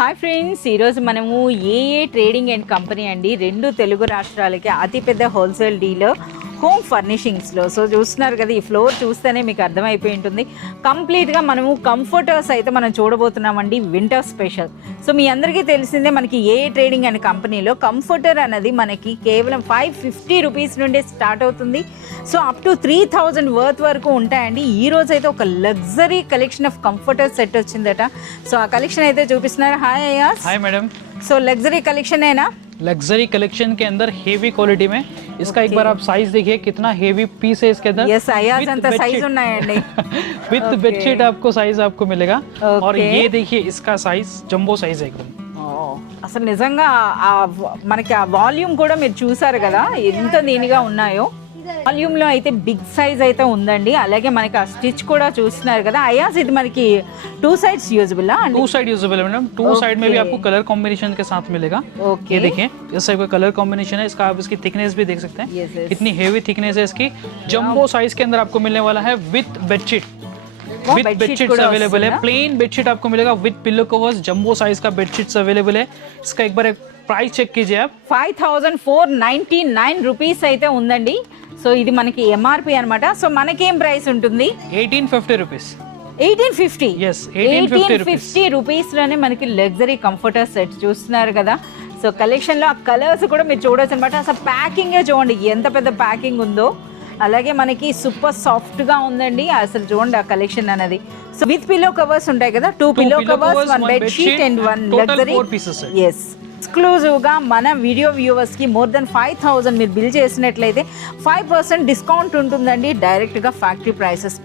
Hi friends, ఈరోజు మనము ఏఏ ట్రేడింగ్ అండ్ కంపెనీ అండి, రెండు తెలుగు రాష్ట్రాలకి అతిపెద్ద హోల్సేల్ డీలర్ హోమ్ ఫర్నిషింగ్స్లో. సో చూస్తున్నారు కదా, ఈ ఫ్లోర్ చూస్తేనే మీకు అర్థమైపోయి ఉంటుంది. కంప్లీట్గా మనము కంఫర్టర్స్ అయితే మనం చూడబోతున్నామండి, వింటర్ స్పెషల్. సో మీ అందరికీ తెలిసిందే, మనకి ఏఏ ట్రేడింగ్ అండ్ కంపెనీలో కంఫర్టర్ అనేది మనకి కేవలం 550 రూపీస్ నుండి స్టార్ట్ అవుతుంది. సో అప్ టు 3000 వర్త్ వరకు ఉంటాయండి. ఈ రోజు అయితే ఒక luxury collection of comforter set వచ్చిందట. సో ఆ కలెక్షన్ అయితే చూపిస్తున్నారు. హాయ్ అయాస్. Hi madam, so luxury collection ఏనా? लग्जरी कलेक्शन के अंदर हेवी क्वालिटी में इसका एक बार आप साइज देखिए, कितना हेवी पीस है इसके अंदर. यस, अयाज अंत साइज ఉన్నాయండి. विद बेडशीट आपको साइज आपको मिलेगा. और ये देखिए इसका साइज जंबो साइज है एकदम. అసలు నిజంగా మనకి ఆ వాల్యూమ్ కూడా మీరు చూసారు కదా, ఎంత దీనిగా ఉన్నాయో. వాల్యూమ్ లో అయితే బిగ్ సైజ్ అయితే ఉందండి. అలాగే మనకి ఆ స్టిచ్ కూడా చూస్తున్నారు కదా. అయాస్ ఇది మనకి 2 साइड्स यूजेबल है. 2 साइड यूजेबल है मैडम. 2 साइड में भी आपको कलर कॉम्बिनेशन के साथ मिलेगा. ये देखिए, इस टाइप का कलर कॉम्बिनेशन है इसका. आप इसकी थिकनेस भी देख सकते हैं. कितनी हेवी थिकनेस है इसकी. जंबो साइज के अंदर आपको मिलने वाला है with bedsheet. With bedsheets available है. प्लेन बेडशीट आपको मिलेगा with pillow covers. Jumbo size का बेडशीट्स अवेलेबल है. इसका एक बार प्राइस చెక్ कीजिए आप. 5499 రూపీస్ అయితే ఉందండి. సో ఇది మనకి ఎంఆర్పి అన్నమాట. సో మనకేం ప్రైస్ ఉంటుంది? 1850 రూపీస్. 1850. Yes, 1850 రూపీస్ లోనే మనకి లగ్జరీ కంఫర్టర్ సెట్ చూస్తున్నారు కదా. సో కలెక్షన్ లో ఆ కలర్స్ కూడా మీరు చూడొచ్చు అనమాట. అసలు ప్యాకింగే చూడండి ఎంత పెద్ద ప్యాకింగ్ ఉందో. అలాగే మనకి సూపర్ సాఫ్ట్ గా ఉందండి. అసలు చూడండి ఆ కలెక్షన్ అనేది. సో విత్ పిల్లో కవర్స్ ఉంటాయి కదా, 2 pillow covers, 1 bed sheet and 1 luxury. Yes, exclusive గా మన వీడియో వ్యూవర్స్ కి మోర్ దెన్ 5000 మీరు బిల్ చేసినట్లయితే 5% డిస్కౌంట్ ఉంటుందండి, డైరెక్ట్ గా ఫ్యాక్టరీ ప్రైసెస్.